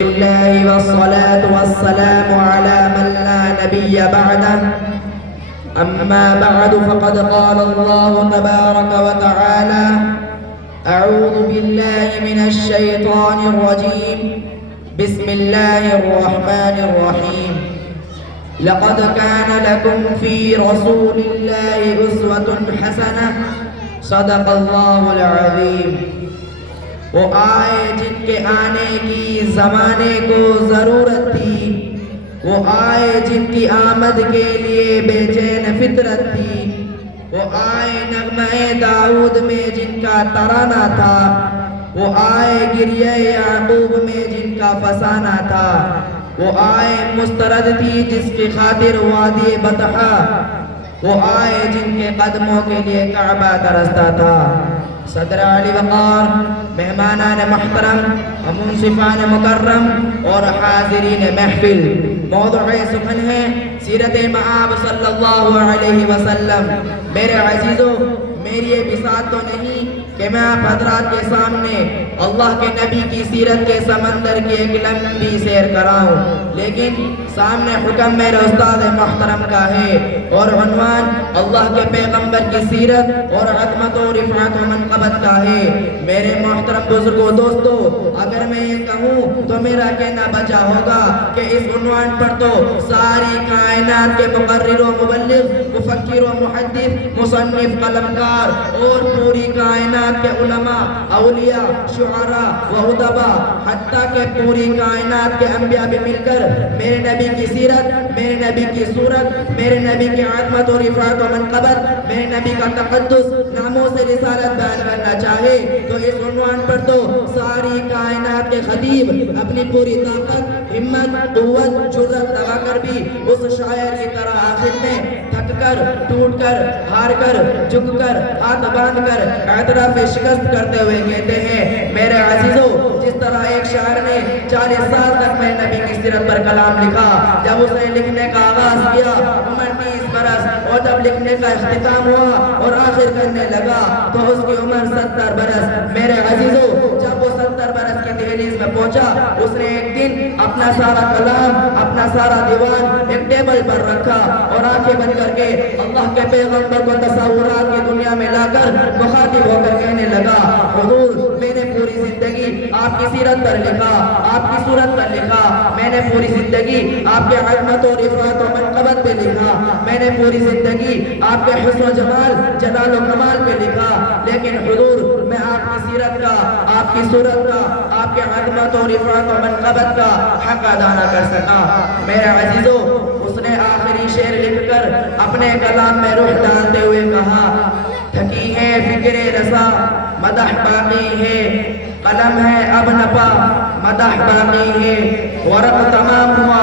الله والصلاة والسلام على من لا نبي بعده أما بعد فقد قال الله تبارك وتعالى أعوذ بالله من الشيطان الرجيم بسم الله الرحمن الرحيم لقد كان لكم في رسول الله أسوة حسنة صدق الله العظيم وہ آئے جن کے آنے کی زمانے کو ضرورت تھی، وہ آئے جن کی آمد کے لیے بے چین فطرت تھی، وہ آئے نغمہ داؤد میں جن کا ترانہ تھا، وہ آئے گریہ یعقوب میں جن کا فسانہ تھا، وہ آئے مسترد تھی جس کی خاطر وادی بطحا، وہ آئے جن کے قدموں کے لیے کعبہ ترستا تھا۔ صدر علی وقار، مہمانان محترم، منصفان مکرم اور حاضرین محفل، موضوع سخن ہے سیرت مآب صلی اللہ علیہ وسلم۔ میرے عزیزو، میری یہ بساط تو نہیں کہ میں آپ حضرات کے سامنے اللہ کے نبی کی سیرت کے سمندر کی ایک لمبی سیر کراؤں، لیکن سامنے حکم میرے استاد محترم کا ہے اور عنوان اللہ کے پیغمبر کی سیرت اور عظمت و رفعت و منقبت کا ہے۔ میرے محترم بزرگوں دوستو، اگر میں یہ کہوں تو میرا کہنا بچا ہوگا کہ اس عنوان پر تو ساری کائنات کے مقرر و مبلغ، مفکر و محدث، مصنف، قلمکار اور پوری کائنات کے علماء، اولیاء، شعراء و ادباء، حتیٰ کہ پوری کائنات کے انبیاء بھی مل کر میرے نبی کی سیرت، میرے نبی کی صورت، میرے نبی کی عظمت و رفعت و منقبت، میرے نبی کا تقدس، ناموں سے رسالت بیان کرنا چاہے تو اس عنوان پر تو ساری کائنات کے خطیب اپنی پوری طاقت، ہمت، قوت، جرأت لگا کر بھی اس شاعر کی طرح آخر میں تھک کر، ٹوٹ کر، ہار کر، جھک کر، ہاتھ باندھ کر اعتراف شکست کرتے ہوئے کہتے ہیں میرے عزیزو، جس طرح ایک شاعر نے 40 سال تک میرے نبی کی سیرت پر کلام لکھا، جب اس نے لکھنے کا آغاز کیا عمر 20 برس، اور جب لکھنے کا اختتام ہوا اور آخر کرنے لگا تو اس کی عمر 70 برس۔ میرے عزیزو، جب وہ 70 برس کی دہلیز میں پہنچا، اس نے ایک دن اپنا سارا کلام، اپنا سارا دیوان ایک ٹیبل پر رکھا اور آنکھیں بند کر کے اللہ کے پیغمبر کو تصورات کی دنیا میں لا کر مخاطب ہو کر کہنے لگا، حضور، میں نے پوری زندگی آپ کی سیرت پر لکھا، آپ کی صورت پر لکھا، میں نے پوری زندگی آپ کے عظمت و رفعت و منقبت پہ لکھا، میں نے پوری زندگی آپ کے حسن و جمال، جلال و کمال پہ لکھا، لیکن حضور، میں آپ کی سیرت کا، آپ کی صورت کا، آپ کے عظمت و رفعت و منقبت کا حق ادا نہ کر سکا۔ میرے عزیزو، اس نے آخری شعر لکھ کر اپنے کلام میں روح ڈالتے ہوئے کہا، تھکی ہے فکر رسا، مدح باقی ہے، قلم ہے اب نپا، مدح باقی ہے، ورق تمام ہوا،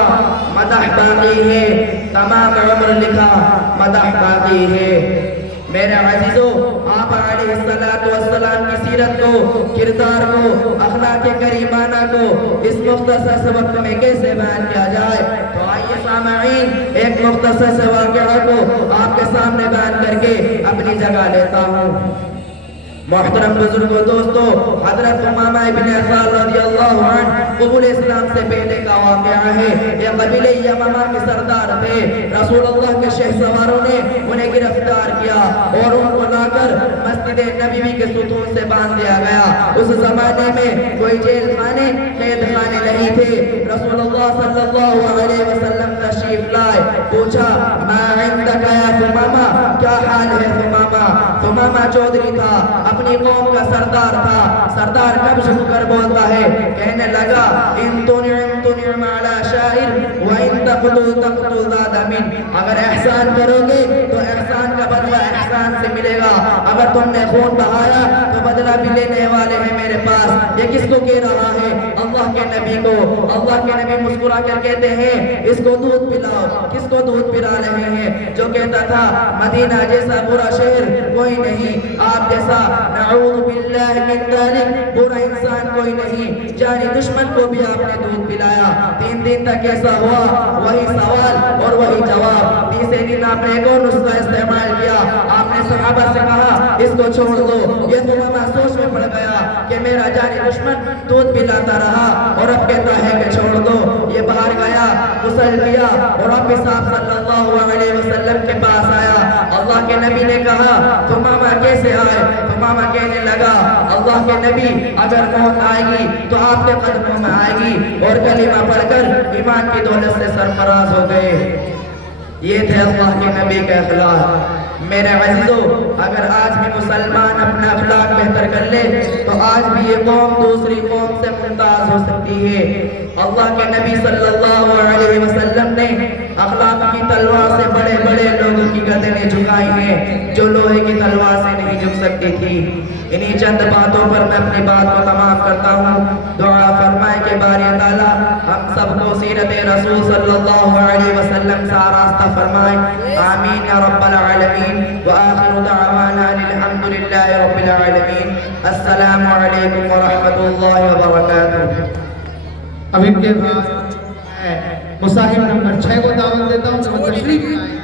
مدح باقی ہے، تمام عمر لکھا، مدح باقی ہے۔ میرے عزیزو، آپ علیہ السلام کی سیرت کو، کردار کو، اخلاق کریمانہ کو اس مختصر سے وقت میں کیسے بیان کیا جائے، تو آئیے سامعین ایک مختصر سے واقعہ کو آپ کے سامنے بیان کر کے اپنی جگہ لیتا ہوں۔ محترم بزرگوں دوستو، حضرت امامہ ابن عفان رضی اللہ عنہ قبول اسلام سے پہلے کا واقعہ ہے۔ یہ قبیلہ یمامہ کے سردار تھے، رسول اللہ کے شہ سواروں نے انہیں گرفتار کیا اور ان کو لا کر مسجد نبوی کے ستون سے باندھ دیا گیا۔ اس زمانے میں کوئی جیل خانے، قید خانے نہیں تھے۔ رسول اللہ صلی اللہ علیہ وسلم تشریف لائے، پوچھا، ما عندک یا ثمامہ، کیا حال ہے ثمامہ؟ ثمامہ چودھری تھا، اپنی قوم کا سردار تھا۔ سردار کب جھک کر بولتا ہے، کہنے لگا، ان تنعم علی شاعر وان تقتل تقتل ذا دم، اگر احسان کرو گے تو احسان کا بدلہ احسان سے ملے گا، اگر تم نے خون بہایا تو بدلہ بھی لینے والے ہیں میرے پاس۔ یہ کس کو کہہ رہا ہے؟ اللہ کے نبی کو۔ اللہ کے نبی مسکرا کر کہتے ہیں، اس کو دودھ پلاؤ۔ کس کو دودھ پلا رہے ہیں؟ جو کہتا تھا مدینہ جیسا برا شہر کوئی نہیں، آپ جیسا نعوذ باللہ من ذالک برا انسان کوئی نہیں، جانی دشمن کو بھی آپ نے دودھ پلایا۔ 3 دن تک ایسا ہوا، وہی سوال اور وہی جواب۔ تیسرے دن آپ نے ایک اور نسخہ استعمال کیا، آپ نے صحابہ سے کہا اس کو چھوڑ دو۔ یہ تمامہ سوچ میں پڑ گیا کہ میرا جانی دشمن دودھ پلاتا رہا اور اب کہتا ہے کہ چھوڑ دو۔ یہ باہر گیا، غسل کیا اور اب صاحب صلی اللہ علیہ وسلم کے پاس آیا۔ اللہ کے نبی نے کہا تمامہ کیسے آئے؟ تمامہ کہنے لگا اللہ کے نبی اگر موت آئے گی تو آپ کے قدموں میں آئے گی، اور کلمہ پڑھ کر ایمان کی دولت سے سرفراز ہو گئے۔ یہ تھے اللہ کے نبی کے اخلاق۔ میرے عزیزو، اگر آج بھی مسلمان اپنا اخلاق بہتر کر لے تو آج بھی یہ قوم دوسری قوم سے ممتاز ہو سکتی ہے۔ اللہ کے نبی صلی اللہ علیہ وسلم نے اخلاق کی تلوار سے بڑے بڑے لوگوں کی گردنیں جھکائی ہیں جو لوہے کی تلوار سے نہیں جھک سکتی تھی۔ انہی چند باتوں پر میں اپنی بات کو تمام کرتا ہوں۔ دعا فرمائے کہ باری تعالیٰ ہم سب کو سیرت رسول صلی اللہ علیہ وسلم سے آراستہ فرمائے، آمین یا رب العالمین۔ وآخر دعوانا الحمد للہ رب العالمین۔ السلام علیکم ورحمۃ اللہ وبرکاتہ۔ اب ان کے بعد میں مصاحب نمبر 6 کو دعوت دیتا ہوں، تشریف لائیں۔